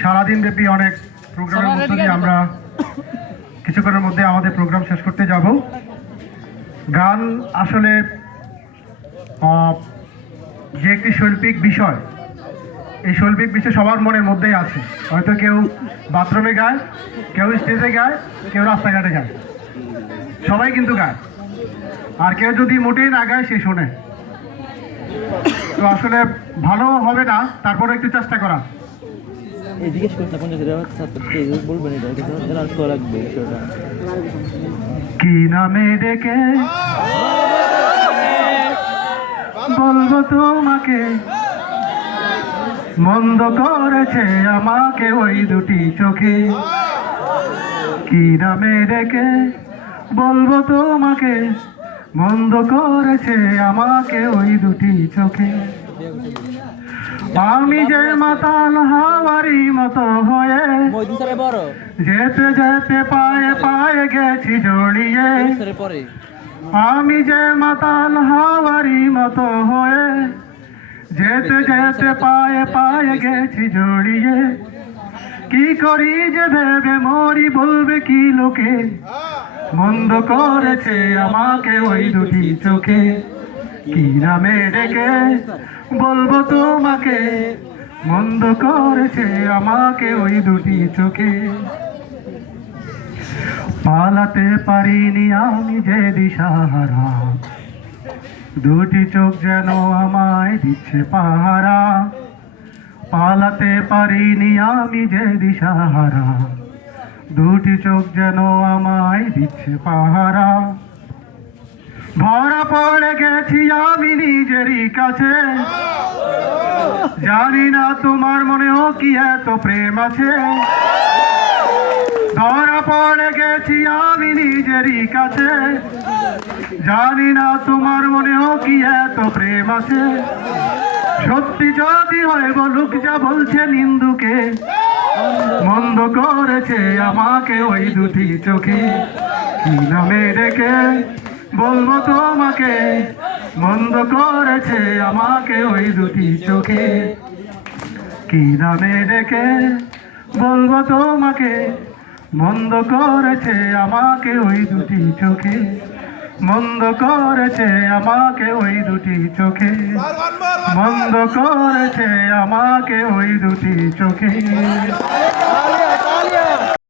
সারাদিন ব্যাপী অনেক প্রোগ্রামের মধ্য দিয়ে আমরা কিছুক্ষণের মধ্যে আমাদের প্রোগ্রাম শেষ করতে যাব। গান আসলে যে একটি শৈল্পিক বিষয়, এই শৈল্পিক বিষয় সবার মনের মধ্যেই আছে। হয়তো কেউ বাথরুমে গায়, কেউ স্টেজে গায়, কেউ রাস্তাঘাটে গায়, সবাই কিন্তু গায়। আর কেউ যদি মোটেই না গায়, সে শোনে। তো আসলে ভালো হবে না, তারপরে একটু চেষ্টা করা। কি নামে ডেকে বলবো তোমাকে, মন্দ করেছে আমাকে ওই দুটি চোখে। কি নামে ডেকে বলবো তোমাকে, মন্দ করেছে আমাকে ওই দুটি চোখে। আমি যে মাতাল হাওয়ারি মতো হয়ে যেতে যেতে পায়ে পায়ে গেছি জড়িয়ে। আমি যে মাতাল হাওয়ারি মতো হয়ে যেতে যেতে পায়ে পায়ে গেছি জড়িয়ে। কি করি যে ভেবে মরি, বলবে কি লোকে, মন্দ করেছে আমাকে ওই দুটি চোখে। কি নামে ডেকে বলবো তোমাকে, মন্দ করেছে আমাকে ওই দুটি চোখে। পালাতে পারিনি আমি যে দিশাহারা, দুটি চোখ যেন আমায় দিচ্ছে পাহারা। পালাতে পারিনি আমি যে দিশাহারা, দুটি চোখ যেন আমায় দিচ্ছে পাহারা। ভরা পড়ে গেছি আমি নিজেরই কাছে, জানি না তোমার মনেও কি এত প্রেম আছে। ধরা পড়ে গেছি আমি নিজেরই কাছে, জানি না তোমার মনেও কি এত প্রেম আছে। সত্যি যদি হয় বলুক যা বলছে নিন্দুকে, মন্দ করেছে আমাকে ওই দুটি চোখে। কি নামে ডেকে বলবো তোমাকে, মন্দ করেছে আমাকে ওই দুটি চোখে। কি নামে ডেকে বলবো তোমাকে, মন্দ করেছে আমাকে ওই দুটি চোখে। মন্দ করেছে আমাকে ওই দুটি চোখে, মন্দ করেছে আমাকে ওই দুটি চোখে।